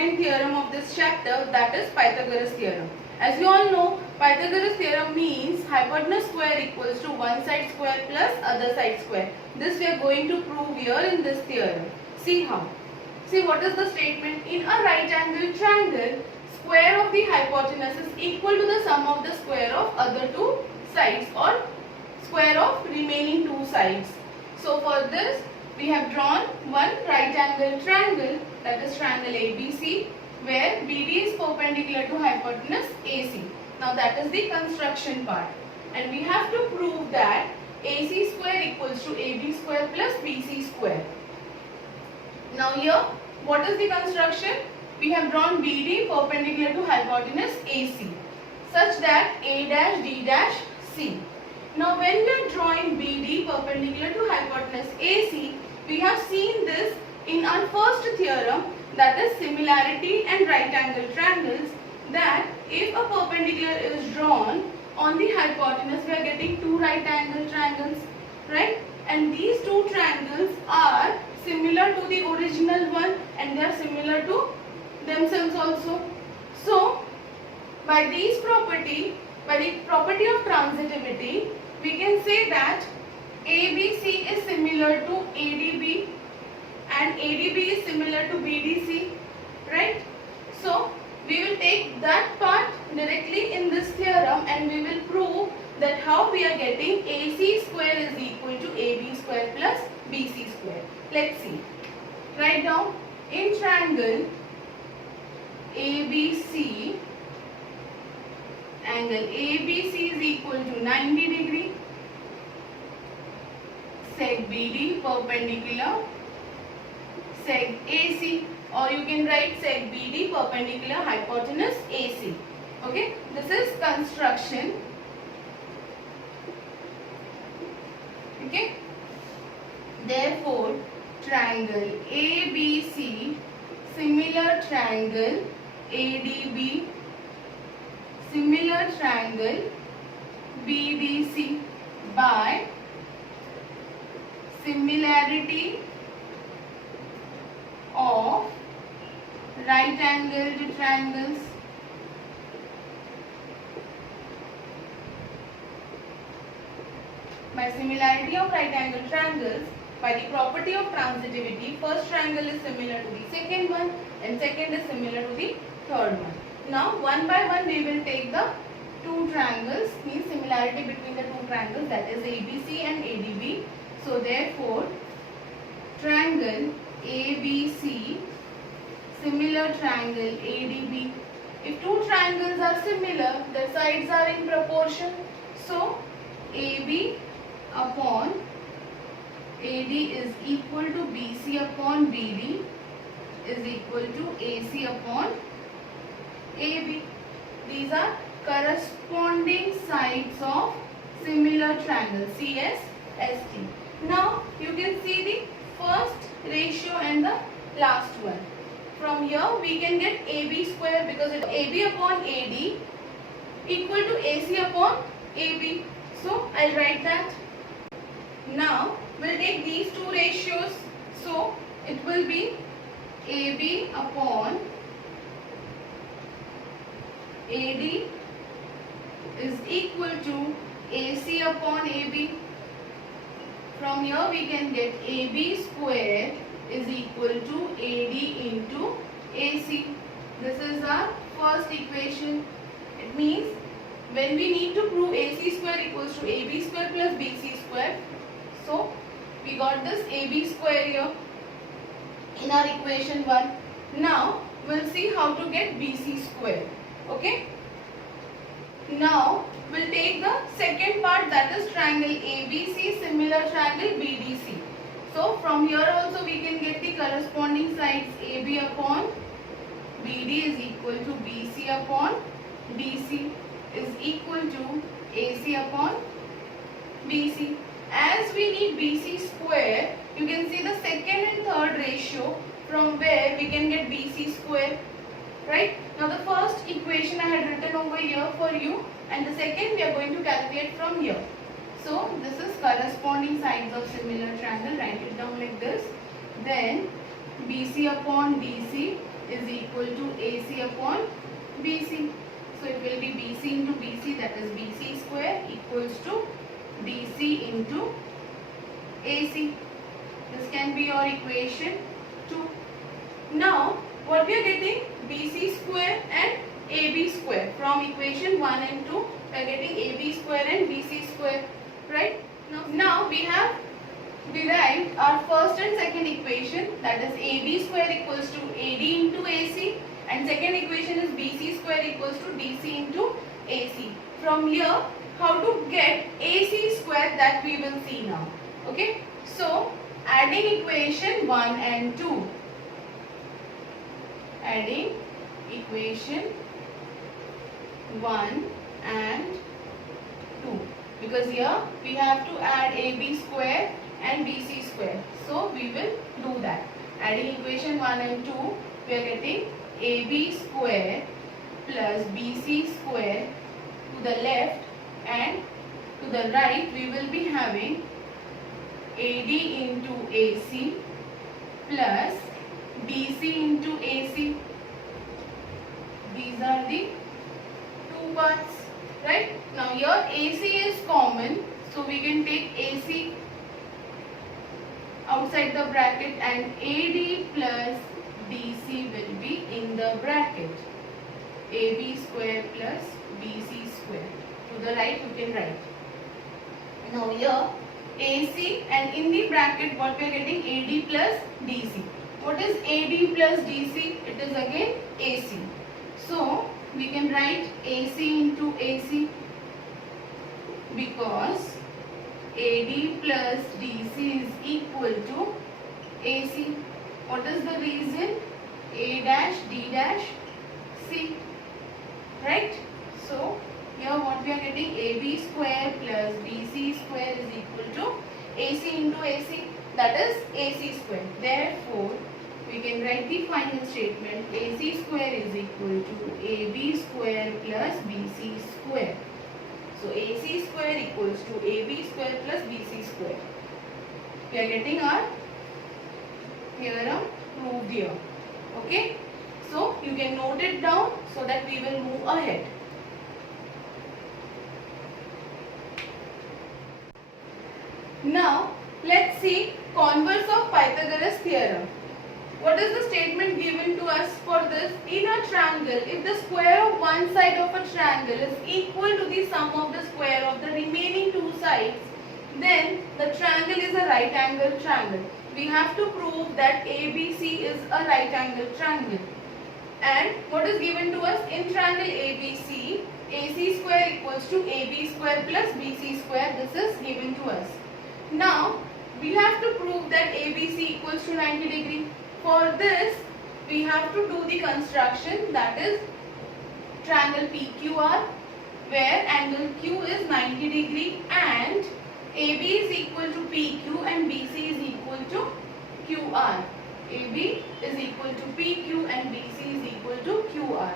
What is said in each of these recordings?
important theorem of this chapter, that is Pythagoras theorem. As you all know, Pythagoras theorem means hypotenuse square equals to one side square plus other side square. This we are going to prove here in this theorem. See how. See what is the statement? In a right angle triangle, square of the hypotenuse is equal to the sum of the square of other two sides or square of remaining two sides. So for this, we have drawn one right angle triangle, that is triangle ABC, where BD is perpendicular to hypotenuse AC. Now that is the construction part, and we have to prove that AC square equals to AB square plus BC square. Now here, what is the construction? We have drawn BD perpendicular to hypotenuse AC such that A dash D dash C. Now when we are drawing BD perpendicular to hypotenuse AC, we have seen this in our first theorem, that is similarity and right angle triangles, that if a perpendicular is drawn on the hypotenuse, we are getting two right angle triangles, right? And these two triangles are similar to the original one and they are similar to themselves also. So by the property of transitivity, we can say that ABC is similar to ADB and ADB is similar to BDC, right? So we will take that part directly in this theorem and we will prove that how we are getting AC square is equal to AB square plus BC square. Let's see. Write down, in triangle ABC, angle ABC is equal to 90 degree, sec BD perpendicular sec AC, or you can write sec BD perpendicular hypotenuse AC. Okay, this is construction. Okay, therefore triangle ABC similar triangle ADB similar triangle BDC by similarity of right angled triangles. By similarity of right angled triangles, by the property of transitivity, first triangle is similar to the second one and second is similar to the third one. Now one by one we will take the two triangles, means similarity between the two triangles, that is ABC and ADB. So therefore triangle ABC similar triangle ADB. If two triangles are similar, the sides are in proportion. So AB upon AD is equal to BC upon BD is equal to AC upon AB. These are corresponding sides of similar triangle CSST. Now you can see the first ratio and the last one. From here we can get AB square, because it AB upon AD equal to AC upon AB. So I'll write that. Now we'll take these two ratios. So it will be AB upon AD is equal to AC upon AB. From here we can get AB square is equal to AD into AC. This is our first equation. It means when we need to prove AC square equals to AB square plus BC square, so we got this AB square here in our equation 1. Now we'll see how to get BC square. Okay. Now we'll take the second part, that is triangle ABC similar triangle BDC. So from here also we can get the corresponding sides. AB upon BD is equal to BC upon DC is equal to AC upon BC. As we need BC square, you can see the second and third ratio from where we can get BC square. Right? Now the first equation I had written over here for you, and the second we are going to calculate from here. So this is corresponding sides of similar triangle. Write it down like this. Then BC upon DC is equal to AC upon BC. So it will be BC into BC, that is BC square equals to DC into AC. This can be your equation 2. Now what we are getting, BC square and AB square. From equation 1 and 2 we are getting AB square and BC square, right? Now we have derived our first and second equation, that is AB square equals to AD into AC, and second equation is BC square equals to DC into AC. From here, how to get AC square, that we will see now. Okay, so adding equation 1 and 2, adding equation 1 and 2, because here we have to add AB square and BC square, so we will do that. Adding equation 1 and 2, we are getting AB square plus BC square to the left, and to the right we will be having AD into AC plus BC into AC. These are the two parts, right? Now here AC is common, so we can take AC outside the bracket, and AD plus DC will be in the bracket. AB square plus BC square. To the right you can write. Now here AC, and in the bracket what we are getting, AD plus DC. What is AD plus DC? It is again AC. So we can write AC into AC, because AD plus DC is equal to AC. What is the reason? A dash D dash C, right? So here what we are getting, AB square plus BC square is equal to AC into AC, that is AC square. Therefore we can write the final statement, AC square is equal to AB square plus BC square. So AC square equals to AB square plus BC square. We are getting our theorem proved here. Okay, so you can note it down so that we will move ahead. Now let's see converse of Pythagoras theorem. What is the statement given to us for this? In a triangle, if the square of one side of a triangle is equal to the sum of the square of the remaining two sides, then the triangle is a right angle triangle. We have to prove that ABC is a right angle triangle. And what is given to us? In triangle ABC, AC square equals to AB square plus BC square. This is given to us. Now we have to prove that ABC equals to 90 degree. For this we have to do the construction, that is triangle PQR, where angle Q is 90 degree and AB is equal to PQ and BC is equal to QR. AB is equal to PQ and BC is equal to QR.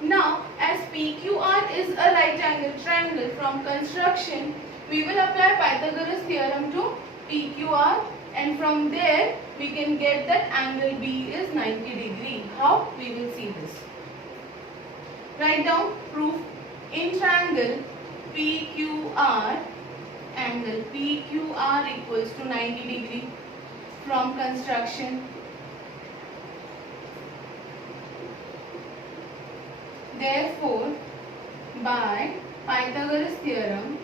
Now as PQR is a right angle triangle, from construction we will apply Pythagoras theorem to PQR, and from there we can get that angle B is 90 degree. How? We will see this. Write down proof. In triangle PQR, angle PQR equals to 90 degree. From construction, therefore by Pythagoras theorem,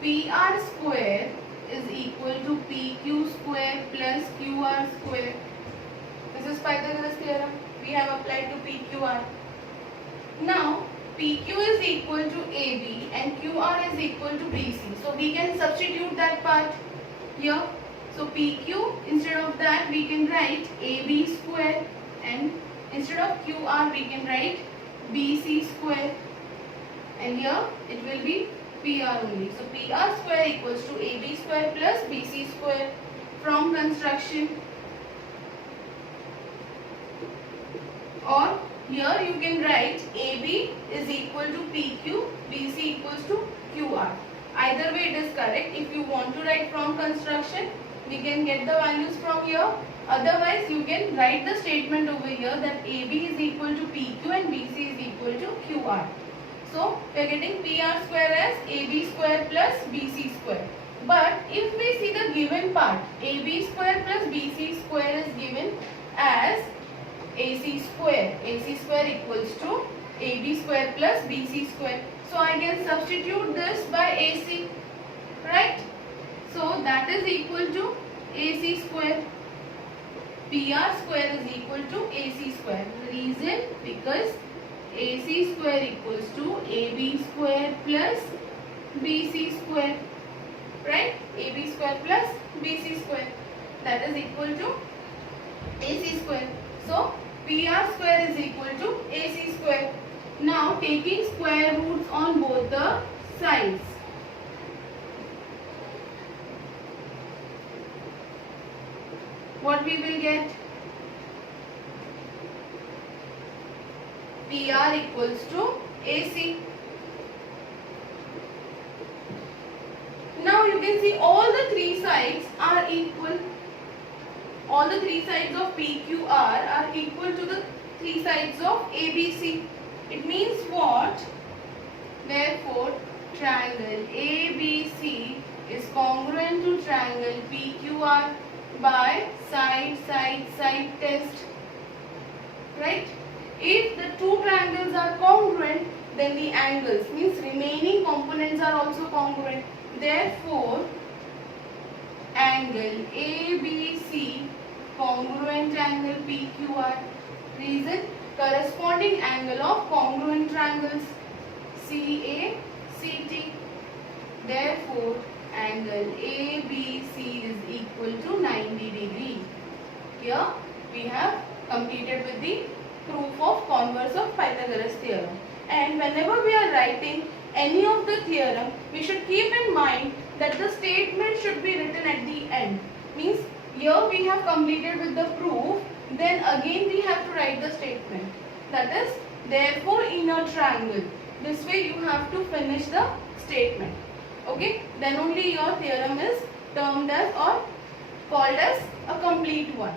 PR square is equal to PQ square plus QR square. This is Pythagoras theorem. We have applied to PQR. Now PQ is equal to AB and QR is equal to BC. So we can substitute that part here. So PQ, instead of that we can write AB square, and instead of QR we can write BC square, and here it will be PR only. So PR square equals to AB square plus BC square. From construction, or here you can write AB is equal to PQ, BC equals to QR. Either way it is correct. If you want to write from construction, we can get the values from here. Otherwise, you can write the statement over here that AB is equal to PQ and BC is equal to QR. So, we are getting PR square as AB square plus BC square. But if we see the given part, AB square plus BC square is given as AC square. AC square equals to AB square plus BC square. So, I can substitute this by AC, right? So, that is equal to AC square. PR square is equal to AC square. Reason, because AC square equals to AB square plus BC square, right? AB square plus BC square, that is equal to AC square. So, PR square is equal to AC square. Now, taking square roots on both the sides. What we will get? PR equals to AC. Now you can see all the three sides are equal. All the three sides of PQR are equal to the three sides of ABC. It means what? Therefore, triangle ABC is congruent to triangle PQR by side test, right? If the two triangles are congruent, then the angles, means remaining components are also congruent. Therefore, angle ABC congruent angle PQR. Reason, corresponding angle of congruent triangles CA, CT. Therefore, angle ABC is equal to 90 degree. Here we have completed with the proof of converse of Pythagoras theorem. And whenever we are writing any of the theorem, we should keep in mind that the statement should be written at the end. Means here we have completed with the proof, then again we have to write the statement. That is, therefore in a triangle. This way you have to finish the statement. Okay, then only your theorem is termed as or called as a complete one.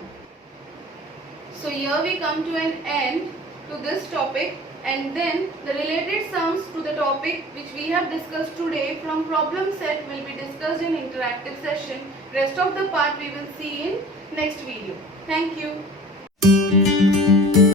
So here we come to an end to this topic, and then the related sums to the topic which we have discussed today from problem set will be discussed in interactive session. Rest of the part we will see in next video. Thank you.